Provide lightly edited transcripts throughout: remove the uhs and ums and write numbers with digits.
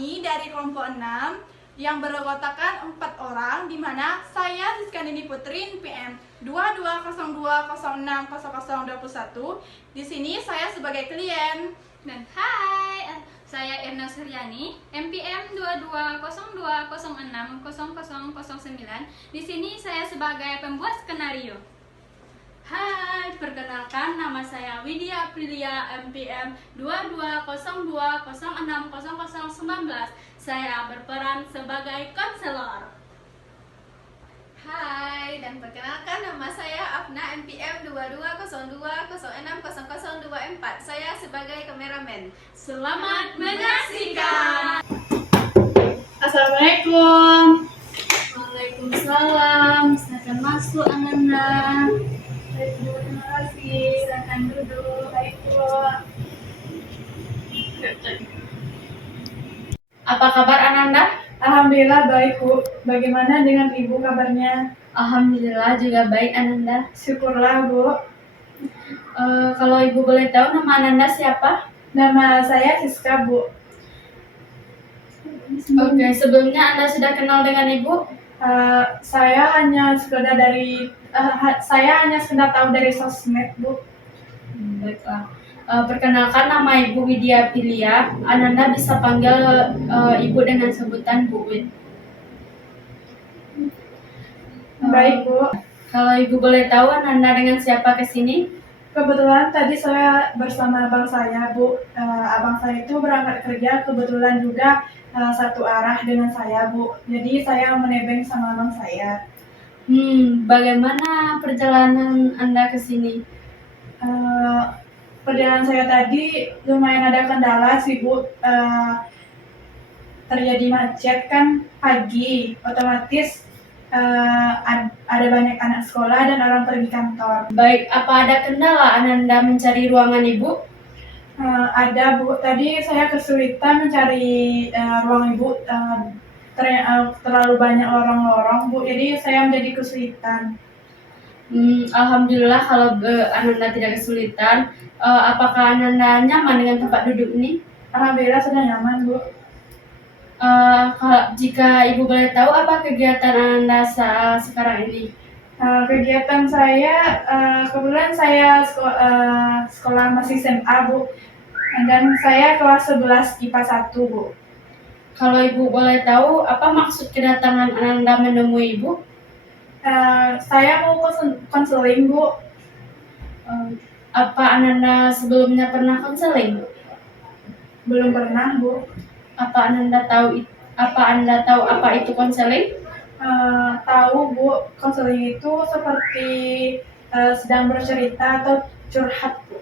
kami dari kelompok 6 yang beranggotakan 4 orang, di mana saya Siska Nini Putri NPM 2202060021. Di sini saya sebagai klien. Dan hai, saya Irna Suryani, MPM 2202060009. Di sini saya sebagai pembuat skenario. Hai, perkenalkan nama saya Widya Aprilia, MPM 2202060019. Saya berperan sebagai konselor. Hai, dan perkenalkan nama saya Afna, MPM 2202060024. Saya sebagai kameramen. Selamat menyaksikan. Assalamualaikum. Waalaikumsalam. Silakan masuk, Ananda. Baik Bu, terima kasih. Silakan duduk. Baik Bu. Apa kabar, Ananda? Alhamdulillah baik Bu. Bagaimana dengan Ibu kabarnya? Alhamdulillah juga baik, Ananda. Syukurlah Bu. Kalau Ibu boleh tahu nama Ananda siapa? Nama saya Siska Bu. Oke, sebelumnya Anda sudah kenal dengan Ibu? Saya hanya sekedar tahu dari sosmed Bu. Baiklah. Perkenalkan, nama Ibu Widya Aprilia. Ananda bisa panggil Ibu dengan sebutan Bu Wid. Baik Bu. Kalau Ibu boleh tahu Ananda dengan siapa ke sini? Kebetulan tadi saya bersama abang saya Bu. Abang saya itu berangkat kerja, kebetulan juga satu arah dengan saya Bu. Jadi saya menebeng sama abang saya. Bagaimana perjalanan Anda ke sini? Perjalanan saya tadi lumayan ada kendala sih Bu. Terjadi macet kan pagi, otomatis ada banyak anak sekolah dan orang pergi kantor. Baik, apa ada kendala Ananda mencari ruangan Ibu? Ada Bu, tadi saya kesulitan mencari ruang Ibu. Terlalu banyak lorong-lorong Bu, jadi saya menjadi kesulitan. Alhamdulillah kalau Ananda tidak kesulitan. Apakah Ananda nyaman dengan tempat duduk ini? Alhamdulillah sudah nyaman Bu. Jika Ibu boleh tahu apa kegiatan Ananda sekarang ini? Kegiatan saya, kebetulan saya sekolah masih SMA Bu, dan saya kelas 11 IPA 1 Bu. Kalau Ibu boleh tahu apa maksud kedatangan Ananda menemui Ibu? Saya mau konseling Bu. Apa Ananda sebelumnya pernah konseling? Belum pernah Bu. Apa Anda tahu apa itu konseling? Tahu Bu, konseling itu seperti sedang bercerita atau curhat Bu.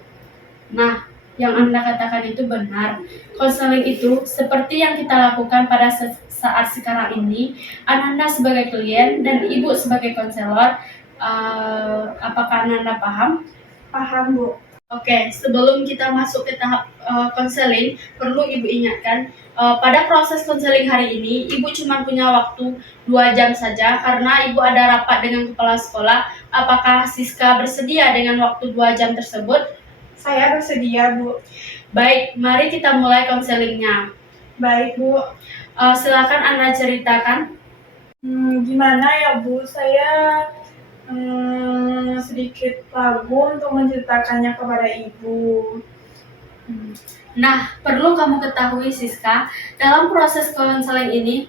Nah, yang Anda katakan itu benar. Konseling itu seperti yang kita lakukan pada saat sekarang ini. Ananda sebagai klien dan Ibu sebagai konselor. Apakah Ananda paham? Paham Bu. Oke, sebelum kita masuk ke tahap konseling, perlu Ibu ingatkan, pada proses konseling hari ini, Ibu cuma punya waktu 2 jam saja karena Ibu ada rapat dengan kepala sekolah. Apakah Siska bersedia dengan waktu 2 jam tersebut? Saya bersedia Bu. Baik, mari kita mulai konselingnya. Baik Bu. Silakan Anda ceritakan. Gimana ya Bu, saya sedikit ragu untuk menceritakannya kepada Ibu. Nah, perlu kamu ketahui Siska, dalam proses konseling ini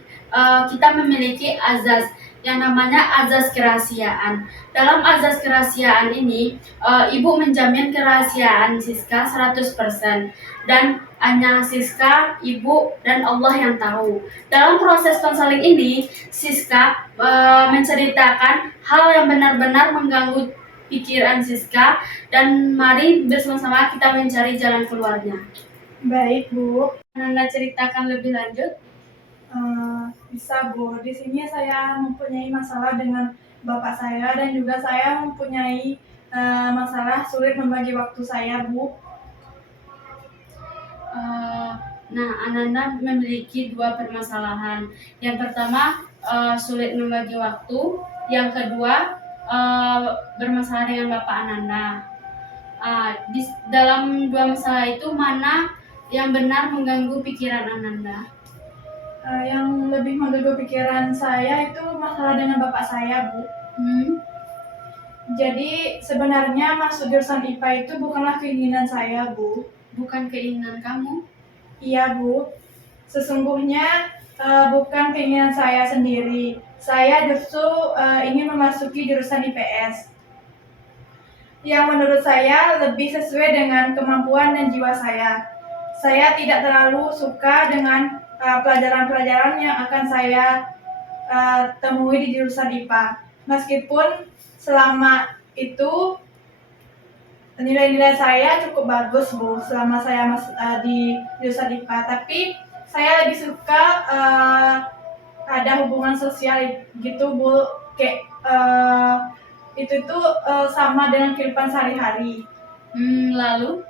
kita memiliki azas yang namanya azas kerahasiaan. Dalam azas kerahasiaan ini, Ibu menjamin kerahasiaan Siska 100% dan hanya Siska, Ibu, dan Allah yang tahu. Dalam proses konseling ini, Siska menceritakan hal yang benar-benar mengganggu pikiran Siska dan mari bersama-sama kita mencari jalan keluarnya. Baik Bu. Anda ceritakan lebih lanjut? Bisa Bu. Di sini saya mempunyai masalah dengan bapak saya dan juga saya mempunyai masalah sulit membagi waktu saya Bu. Nah, Ananda memiliki 2 permasalahan. Yang pertama, sulit membagi waktu. Yang kedua, bermasalah dengan bapak Ananda. Dalam 2 masalah itu mana yang benar mengganggu pikiran Ananda? Yang lebih mengganggu pikiran saya itu masalah dengan bapak saya, Bu. Jadi sebenarnya masuk jurusan IPA itu bukanlah keinginan saya, Bu. Bukan keinginan kamu? Iya, Bu. Sesungguhnya bukan keinginan saya sendiri. Saya justru ingin memasuki jurusan IPS. Yang menurut saya lebih sesuai dengan kemampuan dan jiwa saya. Saya tidak terlalu suka dengan pelajaran-pelajaran yang akan saya temui di jurusan IPA. Meskipun selama itu nilai-nilai saya cukup bagus, Bu, selama saya di jurusan IPA. Tapi saya lebih suka ada hubungan sosial gitu, Bu. Kayak itu tuh sama dengan kehidupan sehari-hari. Lalu?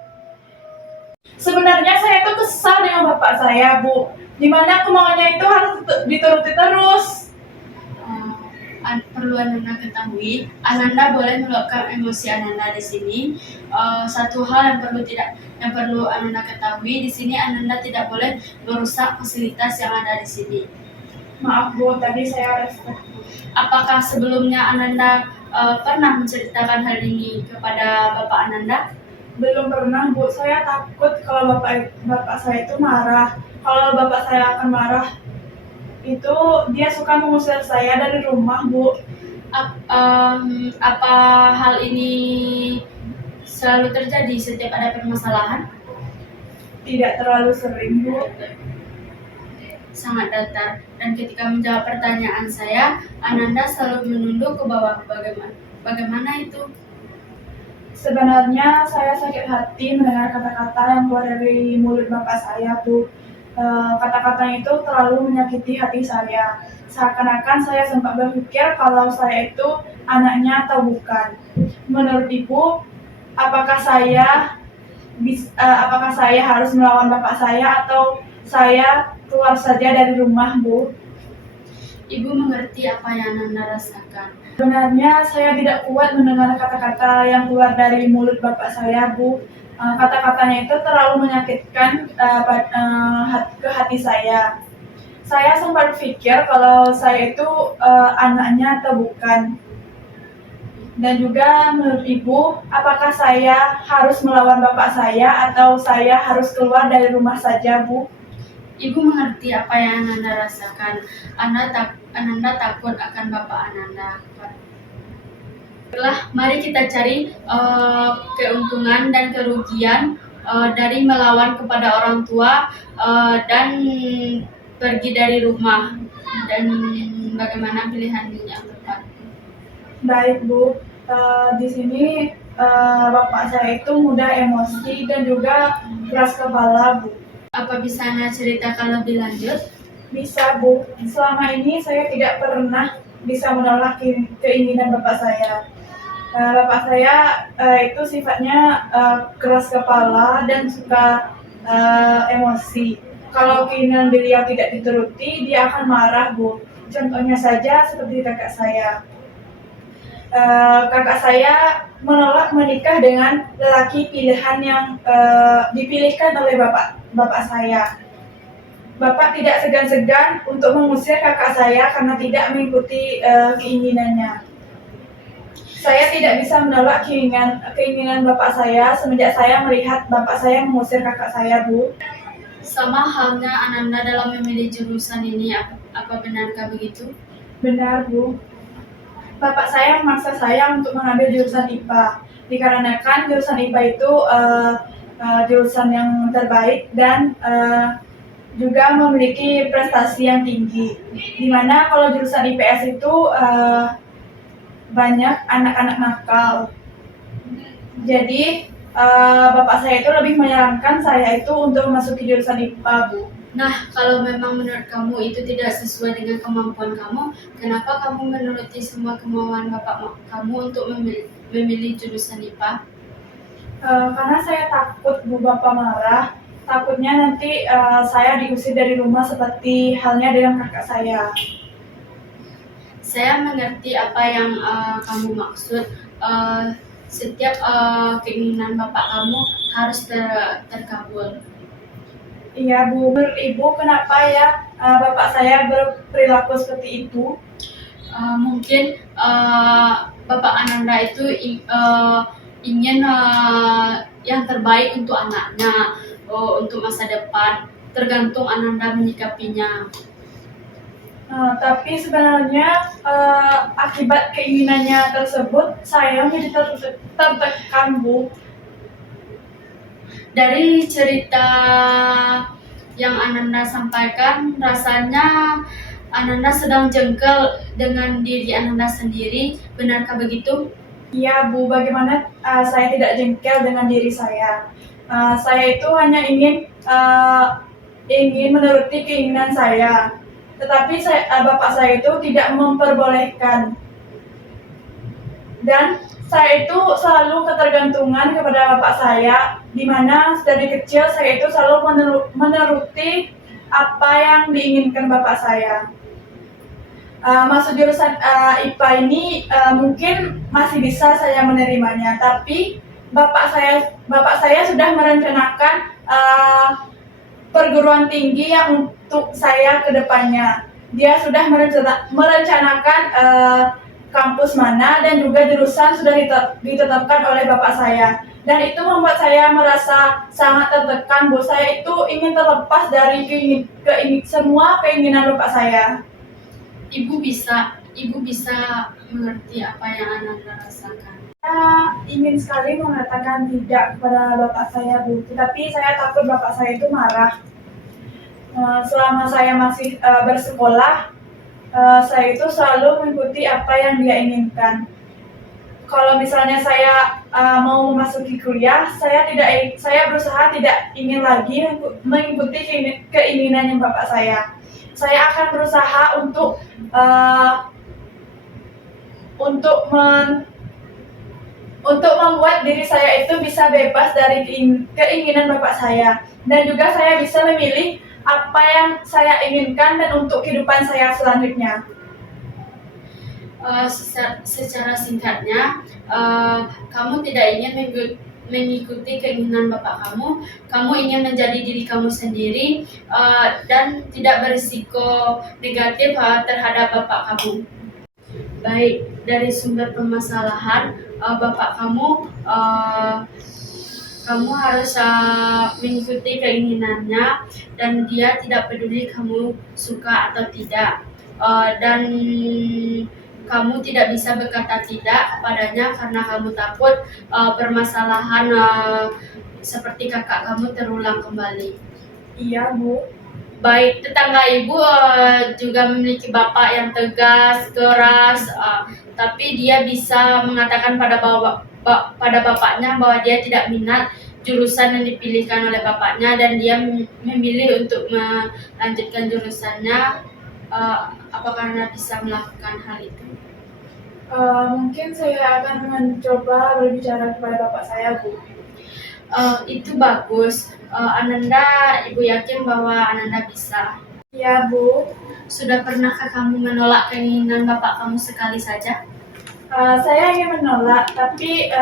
Sebenarnya saya tuh kesal dengan bapak saya, Bu. Dimana kemauannya itu harus dituruti terus. Perlu Ananda ketahui, Ananda boleh meluapkan emosi Ananda di sini. Satu hal yang perlu Ananda ketahui di sini, Ananda tidak boleh merusak fasilitas yang ada di sini. Maaf, Bu, tadi saya respect. Apakah sebelumnya Ananda pernah menceritakan hal ini kepada bapak Ananda? Belum pernah, Bu. Saya takut kalau bapak saya itu marah. Kalau bapak saya akan marah, itu dia suka mengusir saya dari rumah, Bu. Apa hal ini selalu terjadi setiap ada permasalahan? Tidak terlalu sering, Bu. Sangat datar. Dan ketika menjawab pertanyaan saya, Ananda selalu menunduk ke bawah. Bagaimana itu? Sebenarnya saya sakit hati mendengar kata-kata yang keluar dari mulut bapak saya, Bu. Kata-katanya itu terlalu menyakiti hati saya. Seakan-akan saya sempat berpikir kalau saya itu anaknya atau bukan. Menurut Ibu, apakah saya harus melawan bapak saya atau saya keluar saja dari rumah, Bu? Ibu mengerti apa yang Ananda rasakan. Sebenarnya saya tidak kuat mendengar kata-kata yang keluar dari mulut bapak saya, Bu. Kata-katanya itu terlalu menyakitkan ke hati saya. Saya sempat berpikir kalau saya itu anaknya atau bukan. Dan juga menurut Ibu, apakah saya harus melawan bapak saya atau saya harus keluar dari rumah saja, Bu? Ibu mengerti apa yang Ananda rasakan. Ananda takut akan bapak Ananda. Mari kita cari keuntungan dan kerugian dari melawan kepada orang tua dan pergi dari rumah, dan bagaimana pilihan yang tepat. Baik, Bu. Di sini bapak saya itu mudah emosi dan juga keras kepala, Bu. Apa bisa Anda ceritakan lebih lanjut? Bisa, Bu. Selama ini saya tidak pernah bisa menolak keinginan bapak saya. Bapak saya itu sifatnya keras kepala dan suka emosi. Kalau keinginan beliau tidak dituruti, dia akan marah, Bu. Contohnya saja seperti kakak saya. Kakak saya menolak menikah dengan lelaki pilihan yang dipilihkan oleh bapak saya. Bapak tidak segan-segan untuk mengusir kakak saya karena tidak mengikuti keinginannya. Saya tidak bisa menolak keinginan bapak saya semenjak saya melihat bapak saya mengusir kakak saya, Bu. Sama halnya Ananda dalam memilih jurusan ini, apa benarkah begitu? Benar, Bu. Bapak saya memaksa saya untuk mengambil jurusan IPA, dikarenakan jurusan IPA itu jurusan yang terbaik dan juga memiliki prestasi yang tinggi. Dimana kalau jurusan IPS itu banyak anak-anak nakal. Jadi bapak saya itu lebih menyarankan saya itu untuk memasuki jurusan IPA, Bu. Nah, kalau memang menurut kamu itu tidak sesuai dengan kemampuan kamu, kenapa kamu menuruti semua kemauan bapak kamu untuk memilih jurusan IPA? Karena saya takut Bu Bapak marah, takutnya nanti saya diusir dari rumah seperti halnya dengan kakak saya. Saya mengerti apa yang kamu maksud. Setiap keinginan bapak kamu harus terkabul. Iya, Bu. Menurut Ibu, kenapa ya bapak saya berperilaku seperti itu? Mungkin Bapak Ananda itu ingin yang terbaik untuk anaknya, untuk masa depan. Tergantung Ananda menyikapinya. Tapi sebenarnya akibat keinginannya tersebut saya menjadi tertekan, Bu. Dari cerita yang Ananda sampaikan, rasanya Ananda sedang jengkel dengan diri Ananda sendiri. Benarkah begitu? Iya, Bu, bagaimana saya tidak jengkel dengan diri saya? Saya itu hanya ingin menuruti keinginan saya, tetapi bapak saya itu tidak memperbolehkan. Dan saya itu selalu ketergantungan kepada bapak saya, di mana dari kecil saya itu selalu menuruti apa yang diinginkan bapak saya. Masuk jurusan IPA ini mungkin masih bisa saya menerimanya, tapi bapak saya sudah merencanakan perguruan tinggi yang untuk saya ke depannya. Dia sudah merencanakan kampus mana dan juga jurusan sudah ditetapkan oleh bapak saya. Dan itu membuat saya merasa sangat tertekan, Bu. Saya itu ingin terlepas dari semua keinginan bapak saya. Ibu bisa mengerti apa yang Ananda rasakan. Saya ingin sekali mengatakan tidak kepada bapak saya, Bu. Tetapi saya takut bapak saya itu marah. Selama saya masih bersekolah, saya itu selalu mengikuti apa yang dia inginkan. Kalau misalnya saya mau memasuki kuliah, saya berusaha tidak ingin lagi mengikuti keinginan yang bapak saya. Saya akan berusaha untuk membuat diri saya itu bisa bebas dari keinginan bapak saya, dan juga saya bisa memilih apa yang saya inginkan dan untuk kehidupan saya selanjutnya. Secara singkatnya, kamu tidak ingin mengikuti keinginan bapak kamu ingin menjadi diri kamu sendiri dan tidak berisiko negatif terhadap bapak kamu. Baik, dari sumber permasalahan bapak kamu harus mengikuti keinginannya dan dia tidak peduli kamu suka atau tidak, dan kamu tidak bisa berkata tidak kepadanya karena kamu takut permasalahan seperti kakak kamu terulang kembali. Iya, Bu. Baik, tetangga ibu juga memiliki bapak yang tegas, keras, tapi dia bisa mengatakan pada bapaknya bahwa dia tidak minat jurusan yang dipilihkan oleh bapaknya dan dia memilih untuk melanjutkan jurusannya. Apakah Anda bisa melakukan hal itu? Mungkin saya akan mencoba berbicara kepada bapak saya, Bu. Itu bagus. Ananda, ibu yakin bahwa Ananda bisa. Ya, Bu. Sudah pernahkah kamu menolak keinginan bapak kamu sekali saja? Saya ingin menolak, tapi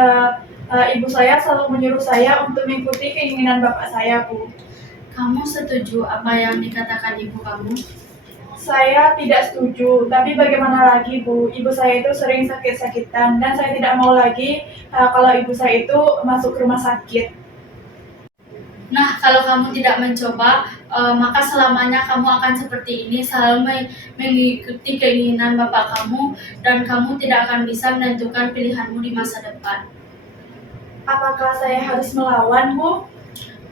ibu saya selalu menyuruh saya untuk mengikuti keinginan bapak saya, Bu. Kamu setuju apa yang dikatakan ibu kamu? Saya tidak setuju, tapi bagaimana lagi, Bu? Ibu saya itu sering sakit-sakitan dan saya tidak mau lagi kalau ibu saya itu masuk ke rumah sakit. Nah, kalau kamu tidak mencoba, maka selamanya kamu akan seperti ini, selalu mengikuti keinginan bapak kamu, dan kamu tidak akan bisa menentukan pilihanmu di masa depan. Apakah saya harus melawan, Bu?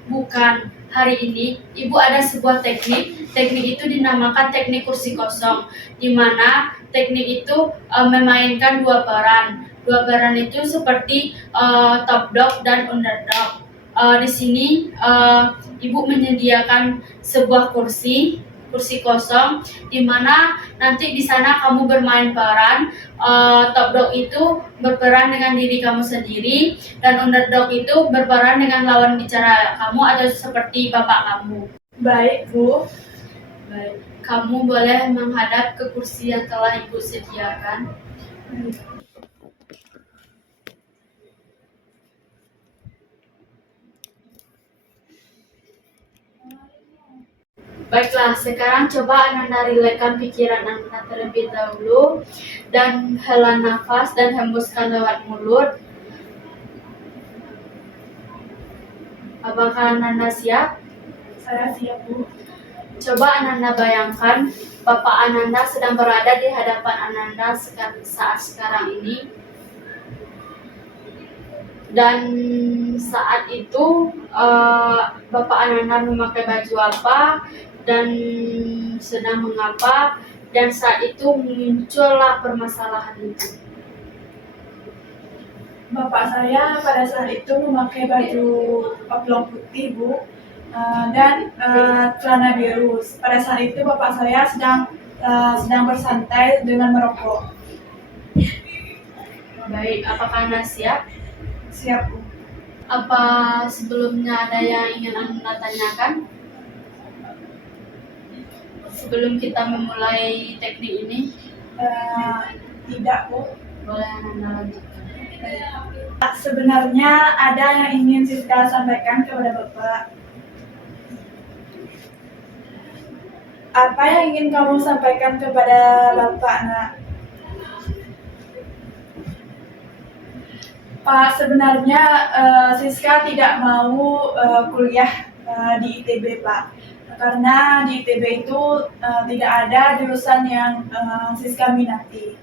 Bukan. Hari ini, ibu ada sebuah teknik. Teknik itu dinamakan teknik kursi kosong, di mana teknik itu memainkan dua peran. Dua peran itu seperti top dog dan underdog. Di sini ibu menyediakan sebuah kursi kosong, di mana nanti di sana kamu bermain peran. Top dog itu berperan dengan diri kamu sendiri dan underdog itu berperan dengan lawan bicara kamu atau seperti bapak kamu. Baik, Bu. Baik, kamu boleh menghadap ke kursi yang telah ibu sediakan. Baiklah, sekarang coba Ananda rilekkan pikiran Anda terlebih dahulu dan hela nafas dan hembuskan lewat mulut. Apakah Ananda siap? Saya siap, Bu. Coba Ananda bayangkan Bapak Ananda sedang berada di hadapan Ananda saat sekarang ini. Dan saat itu Bapak Ananda memakai baju apa dan sedang mengapa, dan saat itu muncullah permasalahan itu. Bapak saya pada saat itu memakai baju oblong putih, Bu, dan celana biru. Pada saat itu bapak saya sedang bersantai dengan merokok. Baik, apakah Anda siap? Siap, Bu. Apa sebelumnya ada yang ingin Anda tanyakan? Sebelum kita memulai teknik ini, Tidak, Bu. boleh Anda lanjutkan. Sebenarnya ada yang ingin Siska sampaikan kepada Bapak. Apa yang ingin kamu sampaikan kepada Bapak, Nak? Pak, sebenarnya Siska tidak mau kuliah di ITB, Pak. Karena di ITB itu tidak ada jurusan yang Siska minati.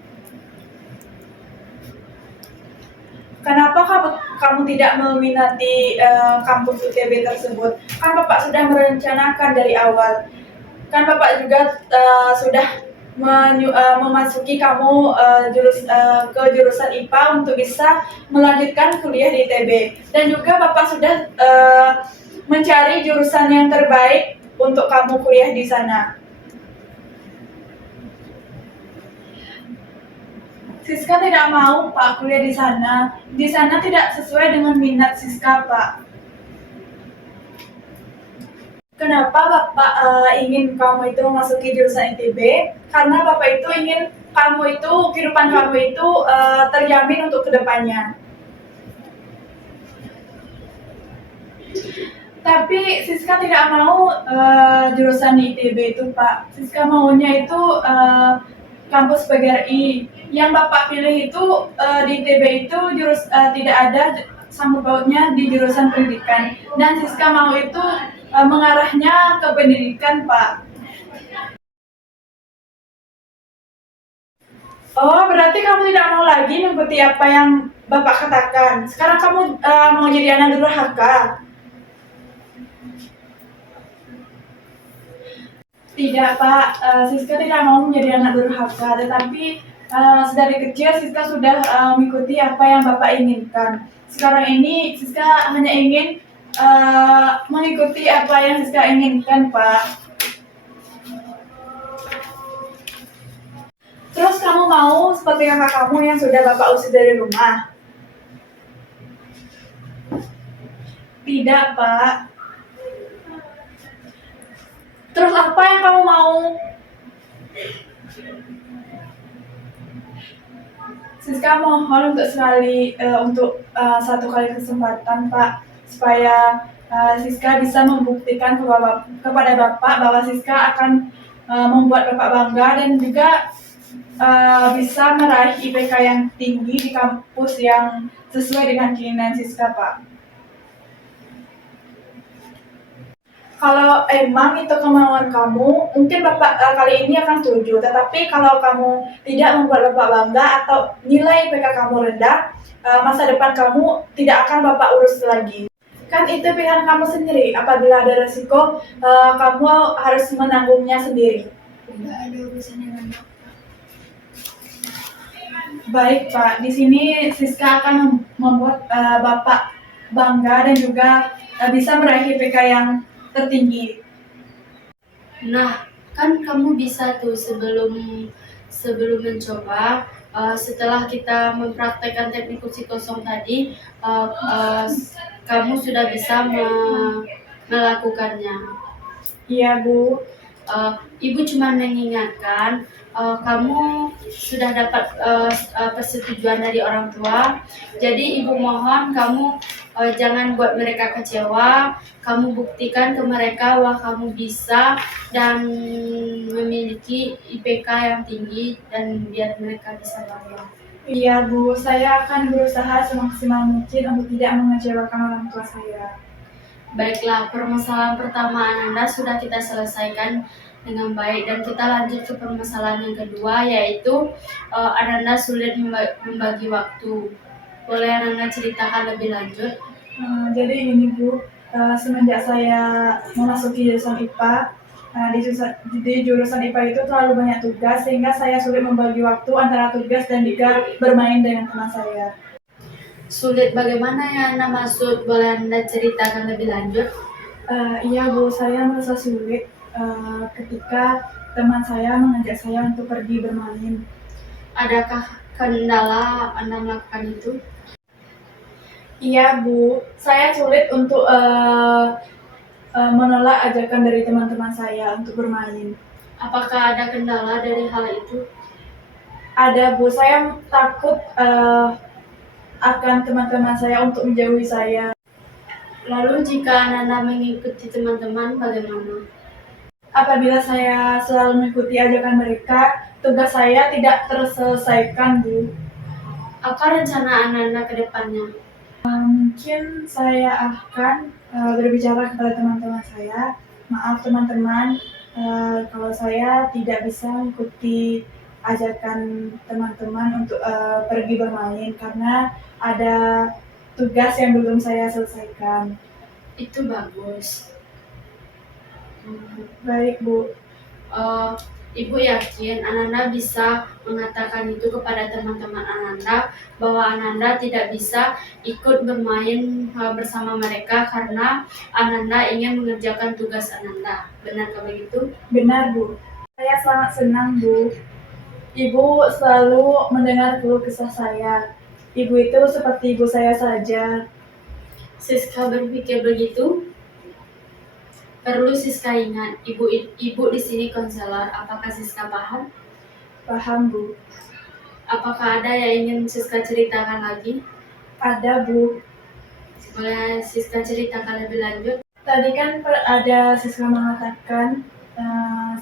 Kenapa kamu tidak meminati kampus ITB tersebut? Kan Bapak sudah merencanakan dari awal. Kan Bapak juga sudah memasuki kamu ke jurusan IPA untuk bisa melanjutkan kuliah di ITB. Dan juga Bapak sudah mencari jurusan yang terbaik untuk kamu kuliah di sana. Siska tidak mau, Pak, kuliah di sana. Di sana tidak sesuai dengan minat Siska, Pak. Kenapa Bapak ingin kamu itu memasuki jurusan ITB? Karena Bapak itu ingin kehidupan kamu itu terjamin untuk kedepannya. Tapi Siska tidak mau jurusan di ITB itu, Pak. Siska maunya itu kampus PGRI. Yang Bapak pilih itu di ITB itu tidak ada sangkut pautnya di jurusan pendidikan. Dan Siska mau itu mengarahnya ke pendidikan, Pak. Oh, berarti kamu tidak mau lagi mengikuti apa yang Bapak katakan. Sekarang kamu mau jadi anak durhaka. Tidak, Pak. Siska tidak mau menjadi anak durhaka, tetapi sedari kecil Siska sudah mengikuti apa yang Bapak inginkan. Sekarang ini Siska hanya ingin mengikuti apa yang Siska inginkan, Pak. Terus kamu mau seperti kakak kamu yang sudah Bapak usir dari rumah? Tidak, Pak. Terus apa yang kamu mau? Siska mohon untuk satu kali kesempatan, Pak, supaya Siska bisa membuktikan kepada Bapak bahwa Siska akan membuat Bapak bangga dan juga bisa meraih IPK yang tinggi di kampus yang sesuai dengan keinginan Siska, Pak. Kalau emang itu kemauan kamu, mungkin Bapak kali ini akan setuju. Tetapi kalau kamu tidak membuat Bapak bangga atau nilai IPK kamu rendah, masa depan kamu tidak akan Bapak urus lagi. Kan itu pilihan kamu sendiri. Apabila ada resiko, kamu harus menanggungnya sendiri. Tidak ada urusan dengan Bapak. Baik, Pak. Di sini Siska akan membuat Bapak bangga dan juga bisa meraih IPK yang tertinggi. Nah, kan kamu bisa tuh sebelum mencoba, setelah kita mempraktekkan teknik kursi kosong tadi, kamu sudah bisa melakukannya. Iya, Bu. Ibu cuma mengingatkan kamu sudah dapat persetujuan dari orang tua. Jadi ibu mohon kamu jangan buat mereka kecewa. Kamu buktikan ke mereka bahwa kamu bisa dan memiliki IPK yang tinggi dan biar mereka bisa bangga. Iya Bu, saya akan berusaha semaksimal mungkin untuk tidak mengecewakan orang tua saya. Baiklah, permasalahan pertama Ananda sudah kita selesaikan dengan baik dan kita lanjut ke permasalahan yang kedua, yaitu Ananda sulit membagi waktu. Boleh Ananda ceritakan lebih lanjut? Jadi ini Bu, semenjak saya memasuki jurusan IPA, di jurusan IPA itu terlalu banyak tugas sehingga saya sulit membagi waktu antara tugas dan juga bermain dengan teman saya. Sulit bagaimana ya Anda maksud? Boleh Anda ceritakan lebih lanjut? Iya Bu, saya merasa sulit ketika teman saya mengajak saya untuk pergi bermain. Adakah kendala Anda melakukan itu? Iya Bu, saya sulit untuk menolak ajakan dari teman-teman saya untuk bermain. Apakah ada kendala dari hal itu? Ada Bu, saya takut akan teman-teman saya untuk menjauhi saya. Lalu jika Anda mengikuti teman-teman bagaimana? Apabila saya selalu mengikuti ajakan mereka, tugas saya tidak terselesaikan Bu. Apa rencana Anda ke depannya? Mungkin saya akan berbicara kepada teman-teman saya. Maaf teman-teman, kalau saya tidak bisa mengikuti ajakan teman-teman untuk pergi bermain karena ada tugas yang belum saya selesaikan. Itu bagus. Baik Bu. Ibu yakin Ananda bisa mengatakan itu kepada teman-teman Ananda bahwa Ananda tidak bisa ikut bermain bersama mereka karena Ananda ingin mengerjakan tugas Ananda. Benarkah begitu? Benar Bu. Saya sangat senang Bu. Ibu selalu mendengar keluh kesah saya. Ibu itu seperti ibu saya saja. Siska berpikir begitu? Perlu Siska ingat, ibu di sini konselor. Apakah Siska paham? Paham Bu. Apakah ada yang ingin Siska ceritakan lagi? Ada Bu. Boleh Siska ceritakan lebih lanjut? Tadi kan ada Siska mengatakan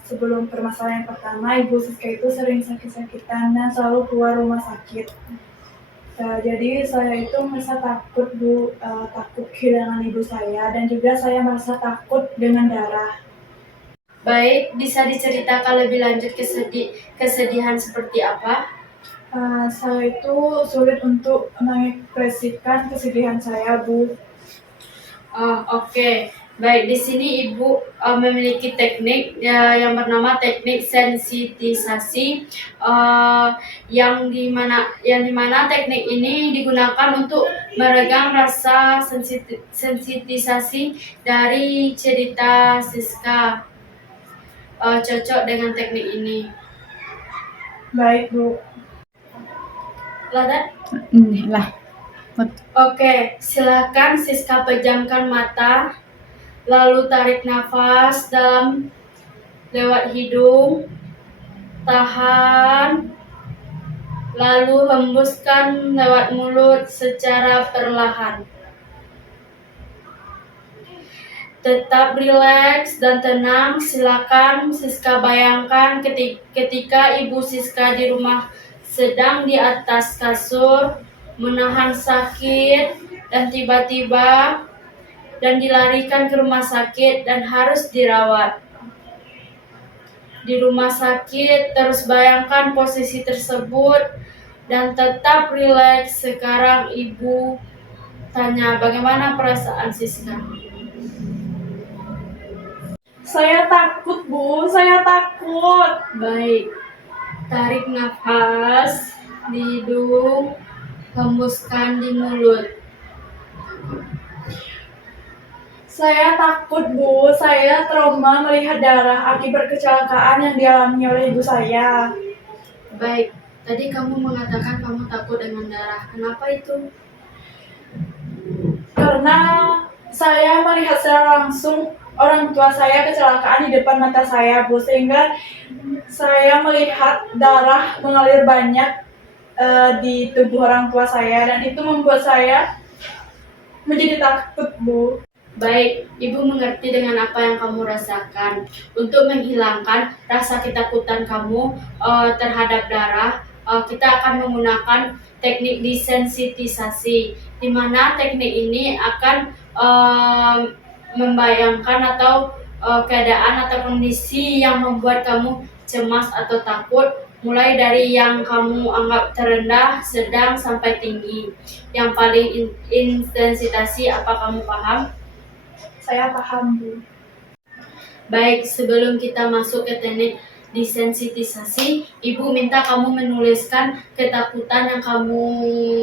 sebelum permasalahan yang pertama, ibu Siska itu sering sakit-sakitan dan selalu keluar rumah sakit. Jadi saya itu merasa takut Bu, takut kehilangan ibu saya dan juga saya merasa takut dengan darah. Baik, bisa diceritakan lebih lanjut kesedihan seperti apa? Saya itu sulit untuk mengekspresikan kesedihan saya Bu. Oke. Baik, di sini Ibu memiliki teknik yang bernama teknik sensitisasi yang dimana teknik ini digunakan untuk meredam rasa sensitisasi dari cerita Siska. Cocok dengan teknik ini. Baik Bu. Ladat? Lah. Oke, silakan Siska pejamkan mata. Lalu tarik nafas dalam lewat hidung, tahan, lalu hembuskan lewat mulut secara perlahan. Tetap rileks dan tenang. Silakan Siska bayangkan ketika ibu Siska di rumah sedang di atas kasur, menahan sakit dan tiba-tiba dan dilarikan ke rumah sakit dan harus dirawat. Di rumah sakit, terus bayangkan posisi tersebut dan tetap rileks. Sekarang ibu tanya, bagaimana perasaan Siska? Saya takut Bu, saya takut. Baik, tarik nafas di hidung, hembuskan di mulut. Saya takut Bu, saya trauma melihat darah akibat kecelakaan yang dialami oleh ibu saya. Baik, tadi kamu mengatakan kamu takut dengan darah. Kenapa itu? Karena saya melihat secara langsung orang tua saya kecelakaan di depan mata saya, Bu, sehingga saya melihat darah mengalir banyak di tubuh orang tua saya, dan itu membuat saya menjadi takut, Bu. Baik, Ibu mengerti dengan apa yang kamu rasakan. Untuk menghilangkan rasa ketakutan kamu terhadap darah, kita akan menggunakan teknik desensitisasi, di mana teknik ini akan membayangkan atau keadaan atau kondisi yang membuat kamu cemas atau takut, mulai dari yang kamu anggap terendah, sedang, sampai tinggi. Yang paling intensitasi, apa kamu paham? Saya paham, Bu. Baik, sebelum kita masuk ke teknik desensitisasi, Ibu minta kamu menuliskan ketakutan yang kamu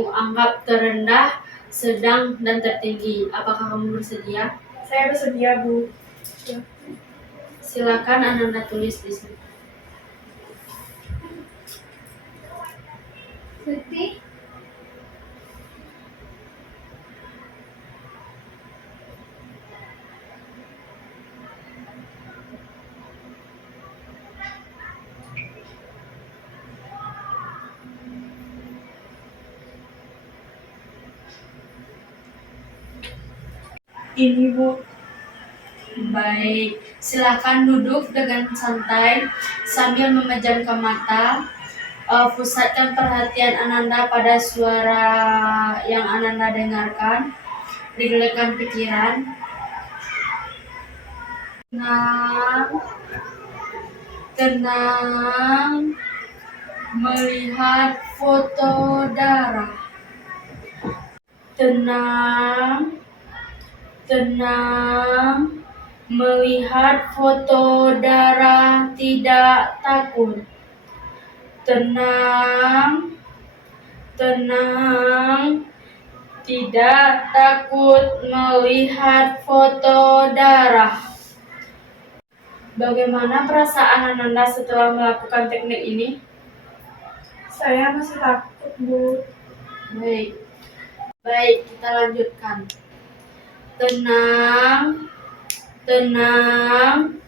anggap terendah, sedang, dan tertinggi. Apakah kamu bersedia? Saya bersedia, Bu. Silakan Ananda tulis di sini. Sedih, Ini, Bu. Baik, silakan duduk dengan santai sambil memejamkan mata. Pusatkan perhatian Ananda pada suara yang Ananda dengarkan. Rilekkan pikiran. Tenang, tenang, melihat foto darah. Tenang, tenang, melihat foto darah, tidak takut. Tenang, tenang, tidak takut melihat foto darah. Bagaimana perasaan Ananda setelah melakukan teknik ini? Saya masih takut, Bu. Baik, baik, kita lanjutkan. Tenang, tenang,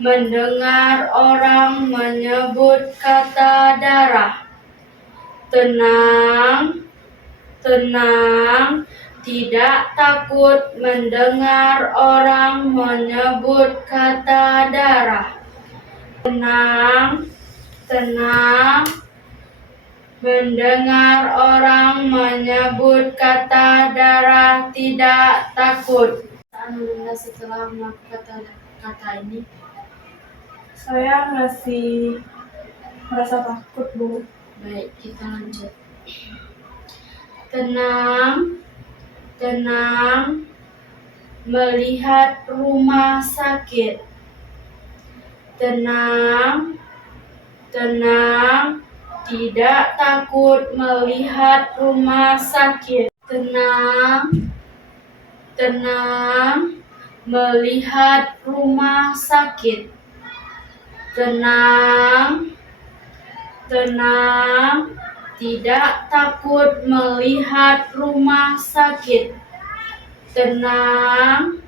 mendengar orang menyebut kata darah. Tenang, tenang, tidak takut mendengar orang menyebut kata darah. Tenang, tenang, mendengar orang menyebut kata darah, tidak takut. Ananda setelah melakukan kata ini? Saya masih merasa takut, Bu. Baik, kita lanjut. Tenang, tenang, melihat rumah sakit. Tenang, tenang, tidak takut melihat rumah sakit. Tenang, tenang, melihat rumah sakit. Tenang, tenang, tidak takut melihat rumah sakit. Tenang,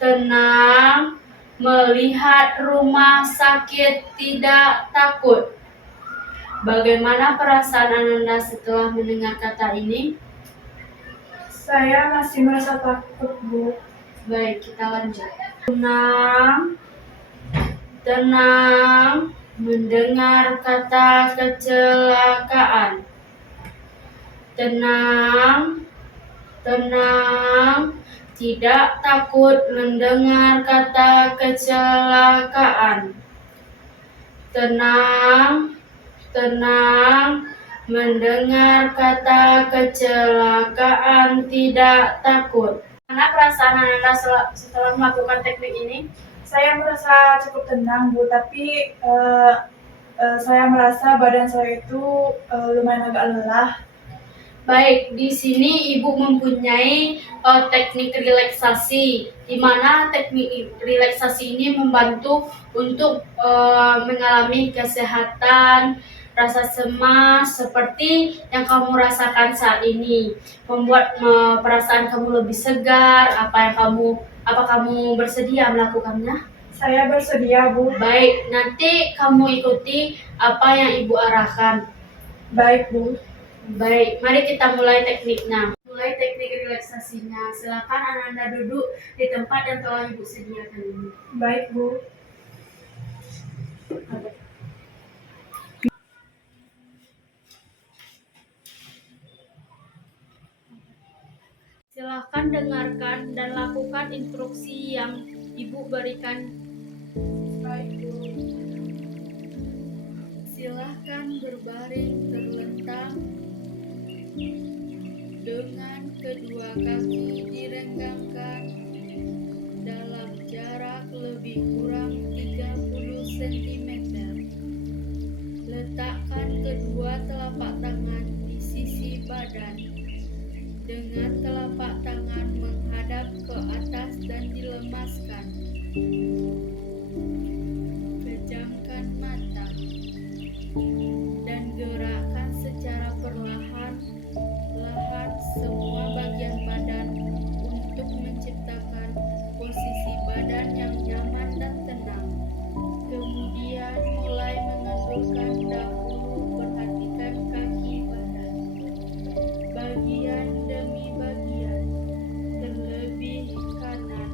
tenang, melihat rumah sakit, tidak takut. Bagaimana perasaan Ananda setelah mendengar kata ini? Saya masih merasa takut, Bu. Baik, kita lanjut. Tenang, tenang, mendengar kata kecelakaan. Tenang, tenang, tidak takut mendengar kata kecelakaan. Tenang, tenang, mendengar kata kecelakaan, tidak takut. Mana perasaan Ananda setelah melakukan teknik ini? Saya merasa cukup tenang, Bu, tapi saya merasa badan saya itu lumayan agak lelah. Baik, di sini Ibu mempunyai teknik relaksasi, di mana teknik relaksasi ini membantu untuk mengalami kesehatan, rasa cemas seperti yang kamu rasakan saat ini, membuat perasaan kamu lebih segar. Apa yang kamu Apa kamu bersedia melakukannya? Saya bersedia, Bu. Baik, nanti kamu ikuti apa yang Ibu arahkan. Baik, Bu. Baik, mari kita mulai tekniknya. Mulai teknik relaksasinya. Silakan Anda duduk di tempat yang telah Ibu sediakan ini. Baik, Bu. Silakan dengarkan dan lakukan instruksi yang Ibu berikan. Baik, Bu. Silakan berbaring terlentang dengan kedua kaki direnggangkan dalam jarak lebih kurang 30 cm. Letakkan kedua telapak tangan di sisi badan dengan telapak tangan menghadap ke atas dan dilemaskan. Pejamkan mata dan gerakkan secara perlahan-lahan semua bagian badan untuk menciptakan posisi badan yang nyaman dan tenang. Kemudian mulai mengendurkan dahulu, perhatikan kaki badan, bagian demi bagian, terlebih kanan.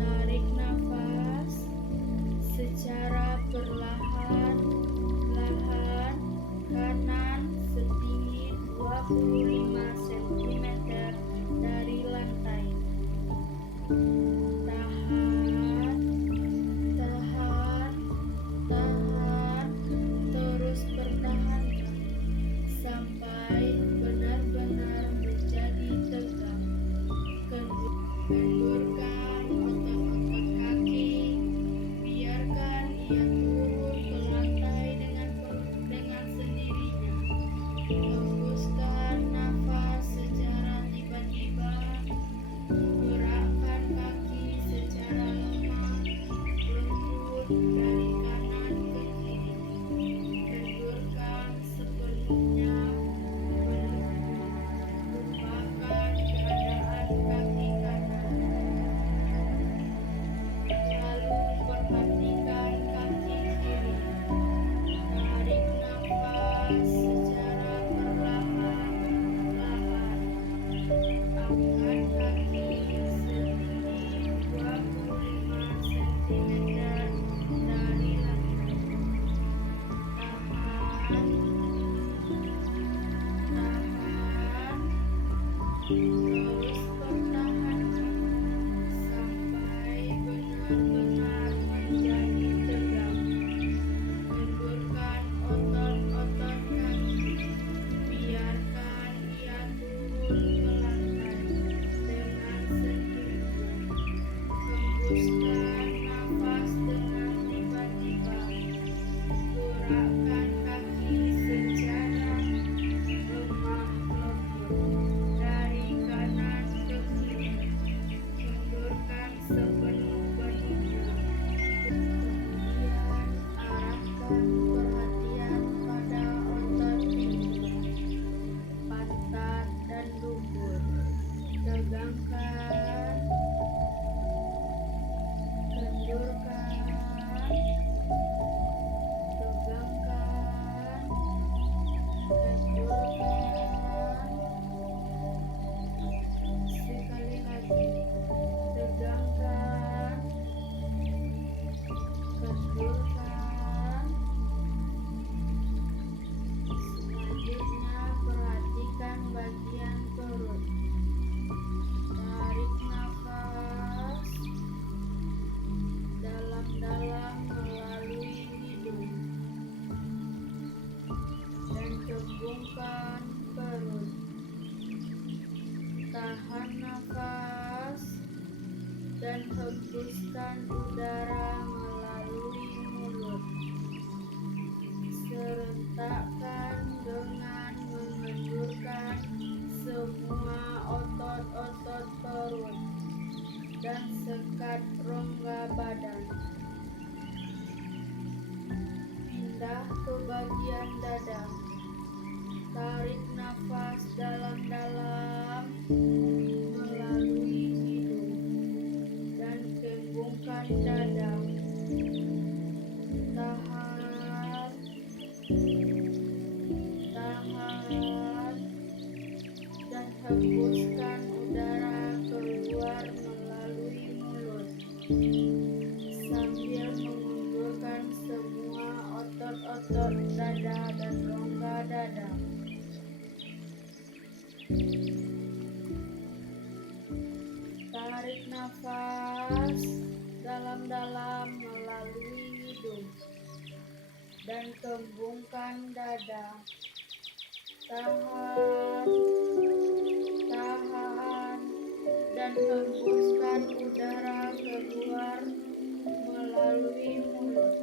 Tarik nafas secara perlahan-lahan kanan setinggi 25 cm dari lantai. Tahan, terus pertahankan sampai benar-benar menjadi tegak. Kendurkan otot-otot kaki, biarkan ia turun ke lantai dengan sendirinya. Hembuskan nafas secara tiba-tiba, gerakkan kaki secara lemah, lembut dari kanan ke kiri. Kendurkan sepenuhnya, lupakan keadaan kaki kanan. Lalu perhatikan kaki kiri. Tarik nafas secara perlahan-lahan. Angkat kaki setinggi 25 cm dari lantai. Tahan, terus pertahankan sampai benar-benar menjadi tegak. Kendurkan otot-otot kaki, biarkan ia turun ke lantai dengan sendirinya. Hembuskan nafas dengan tiba-tiba, gerakkan kaki secara lemah lembut dari kanan ke kiri. Kendurkan sepenuh-penuhnya. Kemudian arahkan perhatian pada otot pinggul, pantat dan dubur. Tegangkan, kendurkan, tegangkan, kendurkan. Sekali lagi, tegangkan, kendurkan. Selanjutnya perhatikan bagian perut. Tarik nafas dalam-dalam melalui hidung dan kembungkan perut. Tahan nafas dan hembuskan udara melalui mulut. Serentakkan dengan mengendurkan semua otot-otot perut dan sekat rongga badan. Pindah ke bagian dada. Tarik nafas dalam-dalam melalui hidung otot dada dan rongga dada. Tarik nafas dalam-dalam melalui hidung dan kembungkan dada. Tahan, tahan, dan hembuskan udara keluar melalui mulut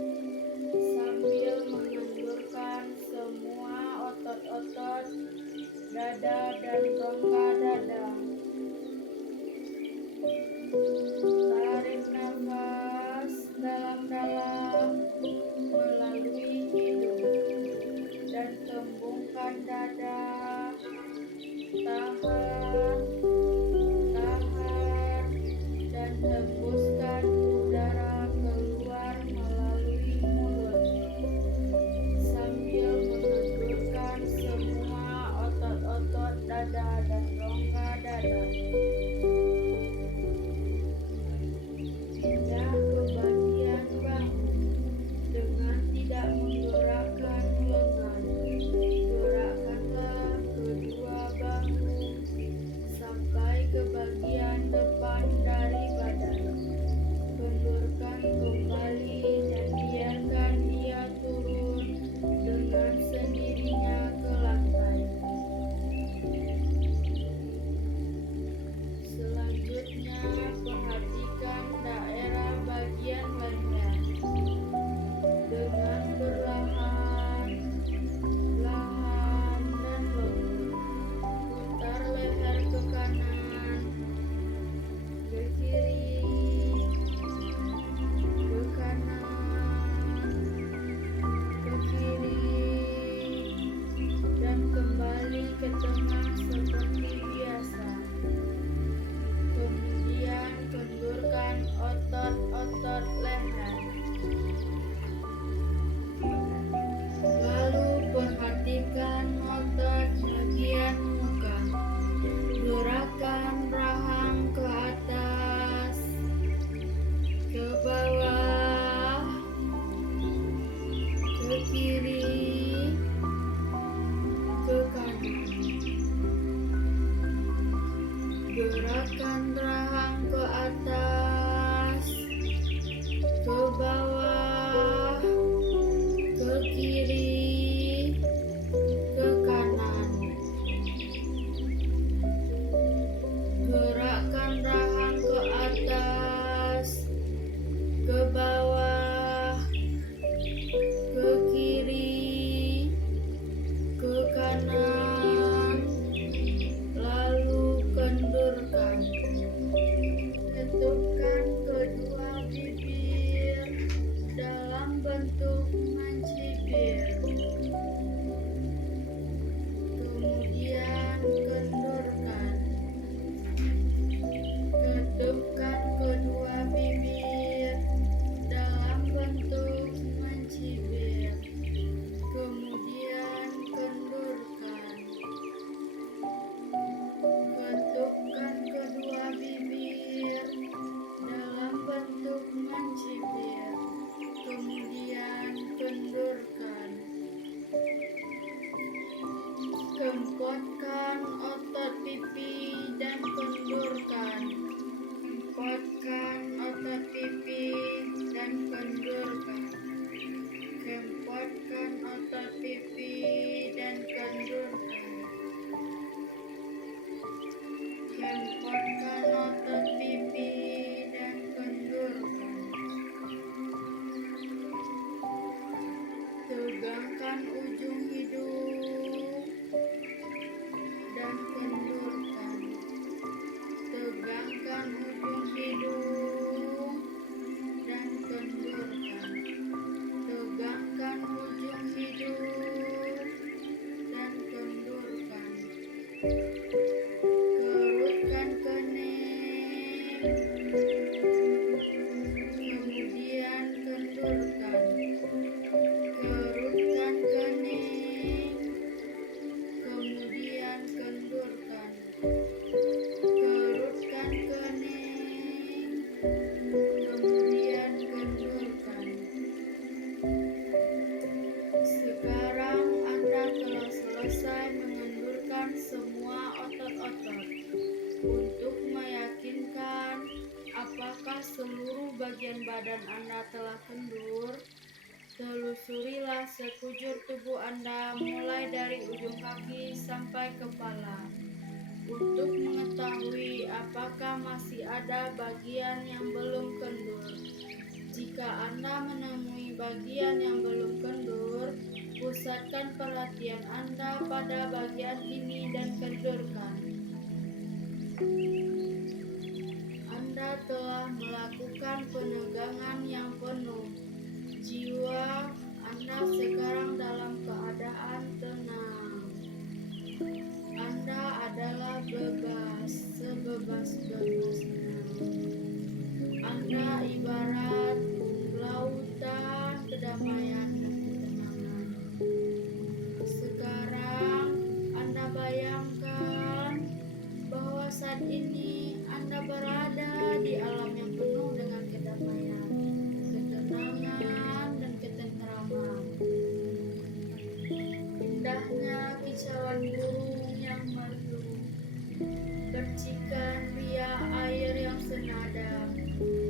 sambil mengendurkan semua otot-otot dada dan rongga dada. Tarik nafas dalam-dalam melalui hidung dan kembungkan dada. Tahan, tahan, dan hembuskan udara keluar melalui mulut sambil mengendurkan semua otot-otot dada dan rongga dada. Pindah ke bagian bahu dengan tidak menggerakkan lengan. Gerakkanlah kedua bahu sampai ke bagian depan dari badan. Kendurkan kembali dan biarkan ia turun dengan sendirinya ke lantai. Selanjutnya, perhatikan daerah bagian leher. Dengan perlahan, lahan, dan lembut, putar leher ke kanan, ke kiri, ke kanan, ke kiri, dan kembali ke tengah seperti biasa. Kemudian kendurkan otot-otot leher. Lalu perhatikan otot bagian muka. Gerakan rahang ke atas, ke bawah, ke kiri, ke kanan. Gerakan rahang ke atas, ke bawah, ke kiri, ke kanan. Gerakkan rahang ke atas, ke bawah, ke kiri, ke kanan, lalu kendurkan. Letupkan kedua bibir dalam bentuk mencibir. Kemudian kendurkan. Letupkan kedua bibir dalam bentuk mencibir. Kemudian kendurkan. Ketupkan kedua bibir dalam bentuk mencibir. Kemudian kendurkan. Kempotkan otot pipi dan kendurkan. Kempotkan otot pipi dan kendurkan. Kempotkan otot pipi dan kendurkan. Kempotkan otot pipi dan kendurkan. Tegangkan ujung hidung dan kendurkan. Tegangkan ujung hidung dan kendurkan. Tegangkan ujung hidung dan kendurkan. Kerutkan kening, kemudian kendurkan. Kerutkan kening, kemudian kendurkan. Kerutkan kening, kemudian kendurkan. otot. Untuk meyakinkan apakah seluruh bagian badan Anda telah kendur, telusurilah sekujur tubuh Anda mulai dari ujung kaki sampai kepala. Untuk mengetahui apakah masih ada bagian yang belum kendur. Jika Anda menemui bagian yang belum kendur, pusatkan perhatian Anda pada bagian ini dan kendurkan. Anda telah melakukan penegangan yang penuh. Jiwa Anda sekarang dalam keadaan tenang. Anda adalah bebas, sebebas-bebasnya. Anda ibarat lautan kedamaian dan ketenangan. Sekarang Anda bayangkan bahwa saat ini Anda berada di alam yang penuh dengan kedamaian, ketenangan, dan ketentraman. Indahnya kicauan burung yang merdu, percikan riak air yang senada,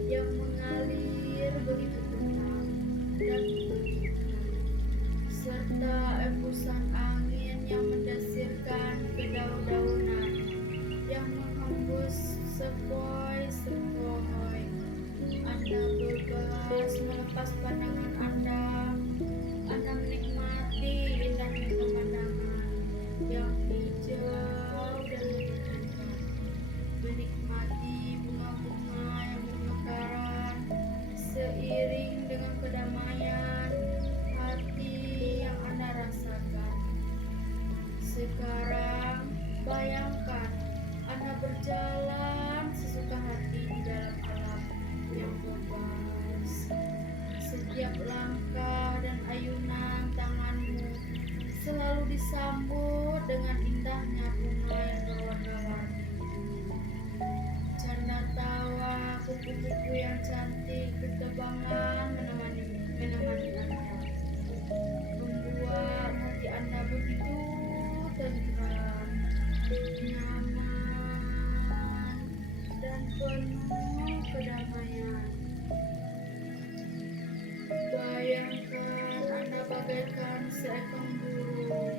yang mengalir begitu tenang dan begitu, serta embusan angin yang mendesirkan kedau-daunan yang menghembus sepoi-sepoi. Anda bebas melepas pandangan Anda. Anda menikmati indahnya pemandangan yang hijau dan menyenangkan. Menikmati bunga-bunga yang bermekaran seiring dengan kedamaian hati yang Anda rasakan. Sekarang bayangkan Anda berjalan sesuka hati di dalam alam yang bebas. Setiap langkah dan ayunan tanganmu selalu disambut dengan indahnya bunga yang berwarna-warni. Canda tawa kupu-kupu yang cantik bertebangan menemani Anda, membuat hati Anda begitu tenteram, nyaman, dan penuh kedamaian. Bayangkan Anda bagaikan seekor burung.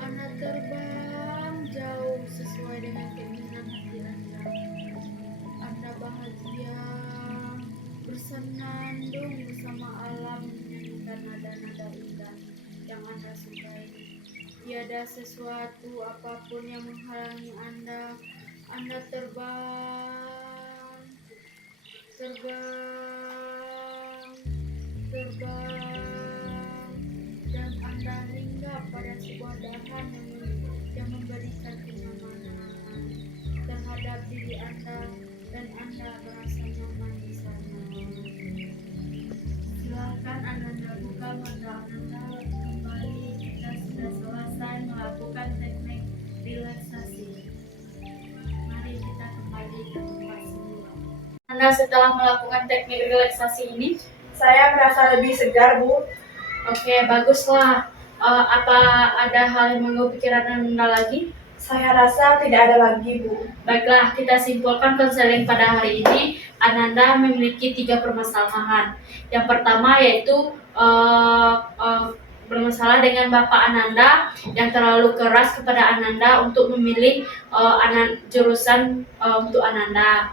Anda terbang jauh sesuai dengan keinginan hati Anda. Anda bahagia bersenandung bersama alam menyanyikan nada-nada indah yang Anda sukai. Tiada sesuatu apapun yang menghalangi Anda. Anda terbang, dan Anda hinggap pada sebuah dahan yang memberikan kenyamanan terhadap diri Anda, dan Anda merasa nyaman di sana. Silakan Anda buka mata Anda kembali. Kita sudah selesai melakukan teknik relaksasi. Mari kita kembali ke tempat semula. Anda setelah melakukan teknik relaksasi ini, Saya merasa lebih segar, Bu. oke, baguslah. Apa ada hal yang mengganggu pikiran Anda lagi? Saya rasa tidak ada lagi, Bu. Baiklah, kita simpulkan konseling pada hari ini. Ananda memiliki 3 permasalahan. Yang pertama yaitu bermasalah dengan Bapak Ananda yang terlalu keras kepada Ananda untuk memilih jurusan untuk Ananda.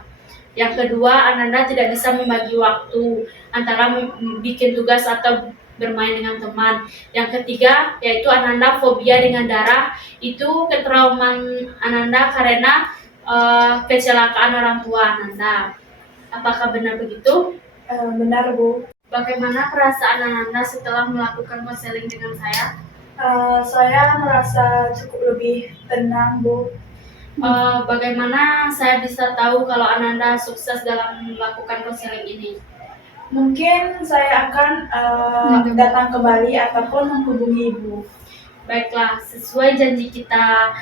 Yang kedua, Ananda tidak bisa membagi waktu antara bikin tugas atau bermain dengan teman. Yang ketiga, yaitu Ananda fobia dengan darah. Itu ketraumaan Ananda karena kecelakaan orang tua Ananda. Apakah benar begitu? Benar, Bu. Bagaimana perasaan Ananda setelah melakukan konseling dengan saya? Saya merasa cukup lebih tenang, Bu. Bagaimana saya bisa tahu kalau Ananda sukses dalam melakukan konseling ini? Mungkin saya akan datang kembali ataupun menghubungi Ibu. Baiklah, sesuai janji kita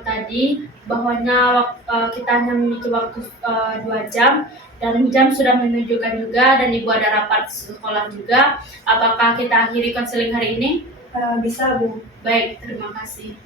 tadi, bahwanya kita hanya memiliki waktu 2 jam, dan jam sudah menunjukkan juga, dan Ibu ada rapat sekolah juga. Apakah kita akhiri konseling hari ini? Bisa, Bu. Baik, terima kasih.